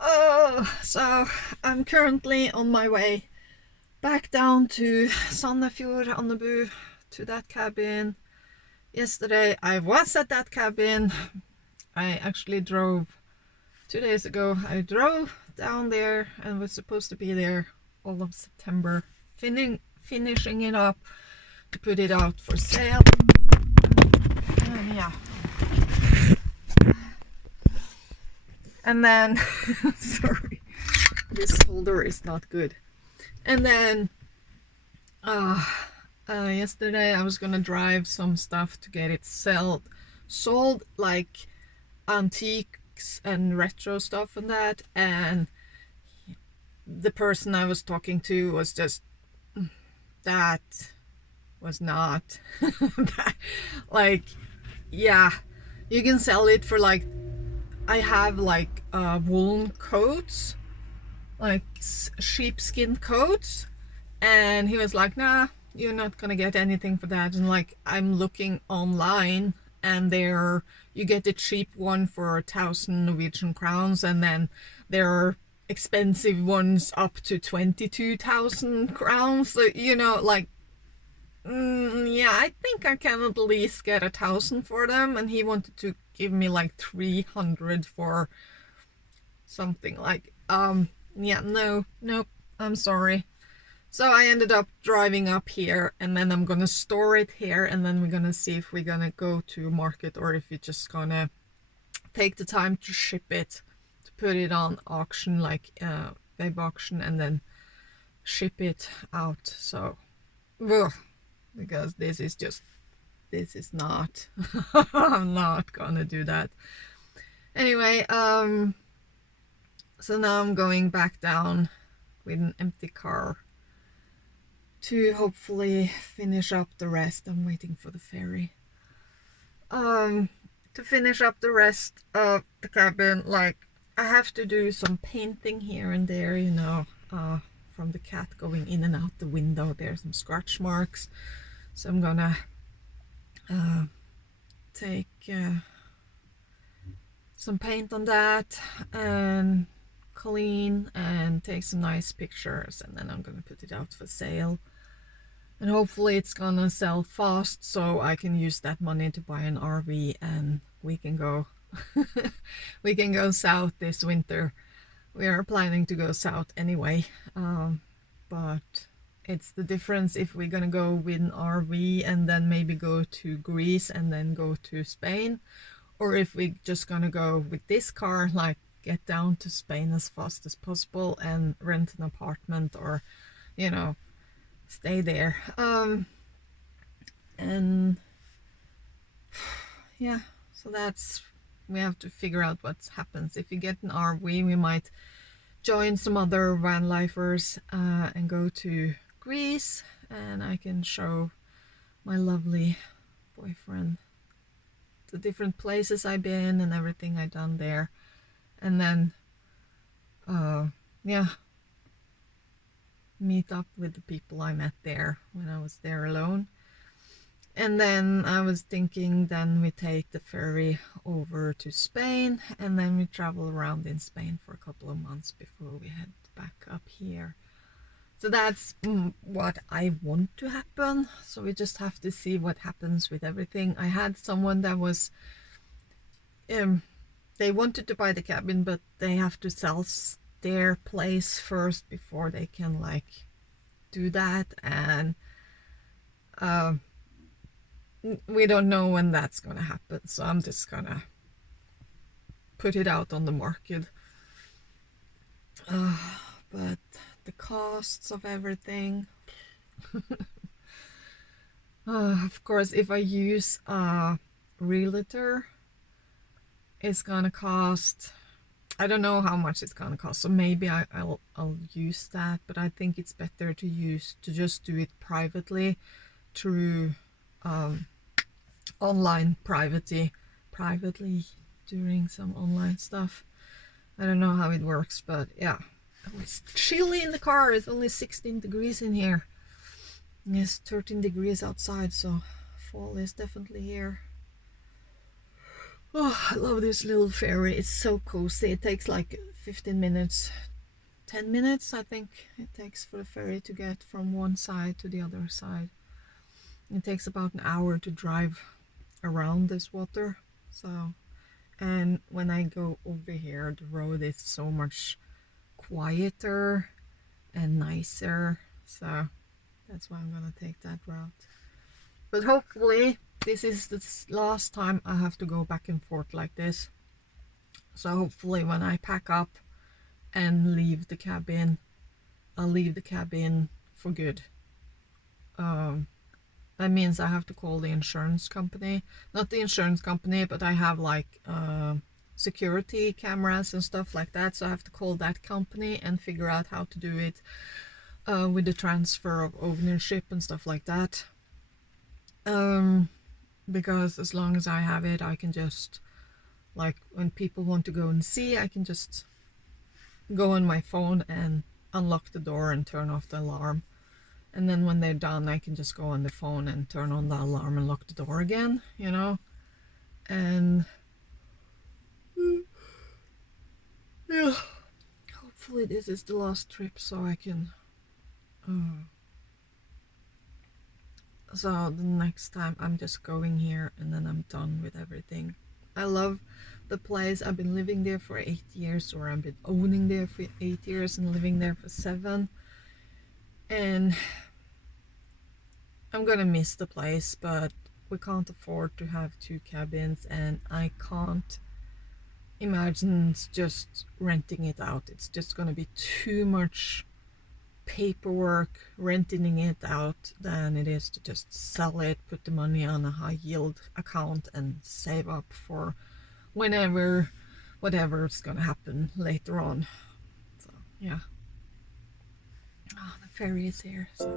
Oh, so I'm currently on my way back down to Sandefjord, Andebu, to that cabin. Yesterday I was at that cabin. I actually drove 2 days ago. I drove down there and was supposed to be there all of September, finishing it up to put it out for sale. And yeah. And then, sorry, this holder is not good. And then yesterday I was gonna drive some stuff to get it sold, like antiques and retro stuff and that. And the person I was talking to was just, that was not that, like, yeah, you can sell it for like, I have like woolen coats, like sheepskin coats, and he was like, nah, you're not gonna get anything for that. And like, I'm looking online, and there you get the cheap one for 1,000 Norwegian crowns, and then there are expensive ones up to 22,000 crowns. So, you know, like, yeah, I think I can at least get 1,000 for them. And he wanted to give me like 300 for something like, yeah, no, nope, I'm sorry. So I ended up driving up here, and then I'm gonna store it here, and then we're gonna see if we're gonna go to market or if we're just gonna take the time to ship it, to put it on auction, like web auction, and then ship it out. So, ugh, because this is not, I'm not gonna do that. Anyway, so now I'm going back down with an empty car to hopefully finish up the rest. I'm waiting for the ferry. To finish up the rest of the cabin, like, I have to do some painting here and there, you know, from the cat going in and out the window. There's some scratch marks, so I'm gonna take some paint on that and clean and take some nice pictures, and then I'm gonna put it out for sale. And hopefully it's gonna sell fast, so I can use that money to buy an RV and we can go we can go south this winter. We are planning to go south anyway, but it's the difference if we're gonna go with an RV and then maybe go to Greece and then go to Spain, or if we're just gonna go with this car, like get down to Spain as fast as possible and rent an apartment, or, you know, stay there. And yeah, so that's, we have to figure out what happens. If we get an RV, we might join some other van lifers and go to Greece, and I can show my lovely boyfriend the different places I've been and everything I done there. And then yeah, meet up with the people I met there when I was there alone. And then I was thinking, then we take the ferry over to Spain, and then we travel around in Spain for a couple of months before we head back up here. So that's what I want to happen. So we just have to see what happens with everything. I had someone that was, they wanted to buy the cabin, but they have to sell their place first before they can like do that. And we don't know when that's gonna happen, so I'm just gonna put it out on the market. But the costs of everything, of course, if I use a realtor, it's gonna cost, I don't know how much it's gonna cost, so maybe I'll use that, but I think it's better to just do it privately through online, privately doing some online stuff. I don't know how it works, but yeah. It's chilly in the car. It's only 16 degrees in here. It's 13 degrees outside, so fall is definitely here. Oh, I love this little ferry. It's so cozy. It takes like 15 minutes, 10 minutes, I think it takes for the ferry to get from one side to the other side. It takes about an hour to drive around this water. So, and when I go over here, the road is so much quieter and nicer. So that's why I'm gonna take that route. But hopefully this is the last time I have to go back and forth like this. So hopefully when I pack up and leave the cabin, I'll leave the cabin for good. Um, that means I have to call the insurance company. Not the insurance company, but I have like security cameras and stuff like that. So I have to call that company and figure out how to do it with the transfer of ownership and stuff like that. Because as long as I have it, I can just, like, when people want to go and see, I can just go on my phone and unlock the door and turn off the alarm. And then when they're done, I can just go on the phone and turn on the alarm and lock the door again, you know? And yeah, hopefully this is the last trip so I can. So the next time I'm just going here and then I'm done with everything. I love the place. I've been living there for 8 years, or I've been owning there for 8 years and living there for 7. And I'm gonna miss the place, but we can't afford to have 2 cabins, and I can't imagine just renting it out. It's just gonna be too much paperwork renting it out than it is to just sell it, put the money on a high yield account and save up for whenever whatever's gonna happen later on. So yeah. Oh, the ferry is here, so